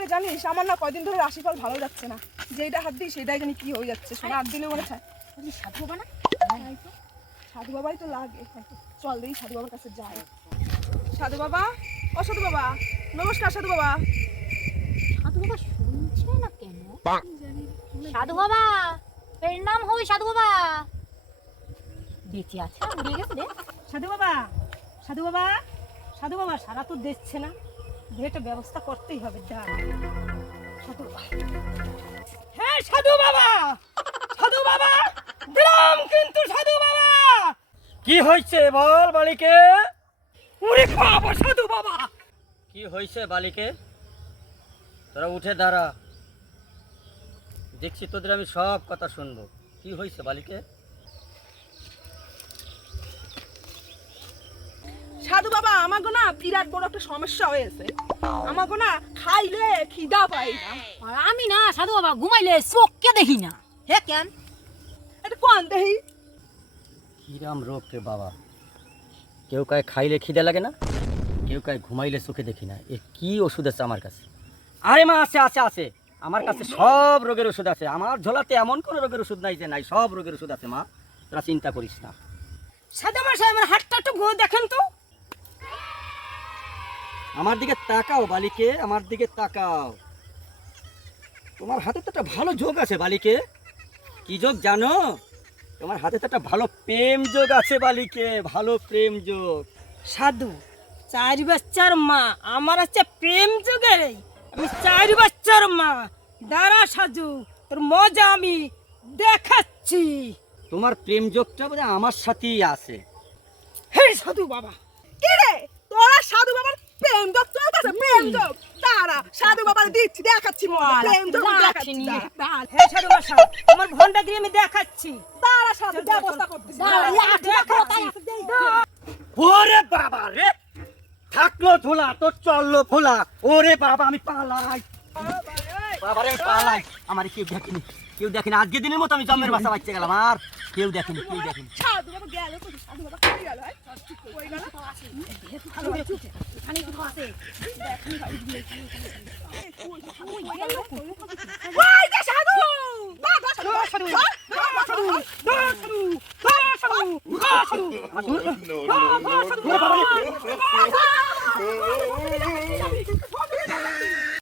আরে জানিস আমার না কয়দিন ধরে রাশিফল ভালো যাচ্ছে না, যেইটা হাত দিই সেটাই জানি কি হয়ে যাচ্ছে। শোনা হাত দিলে মনে হয় সাধু বাবা না, সাধু বাবাই তো লাগে। চল দেখি সাধু বাবার কাছে যাই। সাধু বাবা, ও সাধু বাবা, নমস্কার সাধু বাবা। সাধু বাবা শুনছে না কেন? সাধু বাবা এর নাম হই সাধু বাবা। বেঁচে আছে না মরে গেছে রে? সাধু বাবা, সাধু বাবা, সাধু বাবা সারা তো দিচ্ছে না, একটা ব্যবস্থা করতেই হবে। সাধু বাবা, হ্যাঁ সাধু বাবা, সাধু বাবা দিলাম কিন্তু সাধু বাবা। কি হয়েছে বল বালিকে? ওরে বাবা সাধু বাবা, কি হয়েছে বালিকে? তোরা উঠে দাঁড়া, দেখছি তোদের আমি সব কথা শুনবো। কি হয়েছে বালিকে? সাধু বাবা আমাকে না বিরাট বড় একটা সমস্যা হয়েছে। আমাকে না খাইলে খিদা পাই না। আর আমি না সাধু বাবা ঘুমাইলে চোখকে দেখি না। হে কেন? এটা কোন দেহি? কিরাম রোগ রে বাবা, কেউ কায় খাইলে খিদে লাগে না, কেউ কায় ঘুমাইলে চোখে দেখি না। এর কি ওষুধ আছে আমার কাছে? আরে মা আছে আছে আছে, আমার কাছে সব রোগের ওষুধ আছে। আমার ঝোলাতে এমন কোনো রোগের ওষুধ নাই যে নাই, সব রোগের ওষুধ আছে মা, তোরা চিন্তা করিস না। সাধু মশাই আমার হাতটা একটু দেখেন তো। আমার দিকে তাকাও বালিকে, আমার দিকে তাকাও। তোমার হাতে তো একটা ভালো যোগ আছে বালিকে। কি যোগ জানো? তোমার হাতে তো একটা ভালো প্রেম যোগ আছে বালিকে, ভালো প্রেম যোগ। সাধু, 4 বাচ্চার মা, আমার আছে প্রেম যোগের। আমি 4 বাচ্চার মা। দাঁড়া সাধু, তোর মজা আমি দেখাচ্ছি। তোমার প্রেম যোগটা বোধ হয় আমার সাথেই আছে। হে সাধু বাবা, কি রে তোরা সাধু বাবার প্রেম যোগ চলতেছে? প্রেম যোগ দাঁড়া, সাধু বাবার দিচ্ছি, দেখাচ্ছি মজা। প্রেম যোগ দেখাচ্ছি, দাঁড়া। হে সাধু মশাই আমার ভন্ডা দিয়ে আমি দেখাচ্ছি। দাঁড়া সাধু ব্যবস্থা করতেছি। ওরে বাবা রে, থাকলো ঝোলা তো চললো ভোলা। ওরে বাবা আমি পালাই, বাবা রে পালাই। আমার কেউ দেখেনি, কেউ দেখেনি। আজকে দিনের মতো আমি জন্মের বাসা বাচ্চা গেলাম, আর কেউ দেখেনি, কেউ দেখেনি। সাধু বাবা গেল তো, সাধু বাবা কই গেল? কই গেল? ওই যে সাধু! বাবা সাধু, সাধু, সাধু, সাধু, সাধু, সাধু, সাধু, সাধু,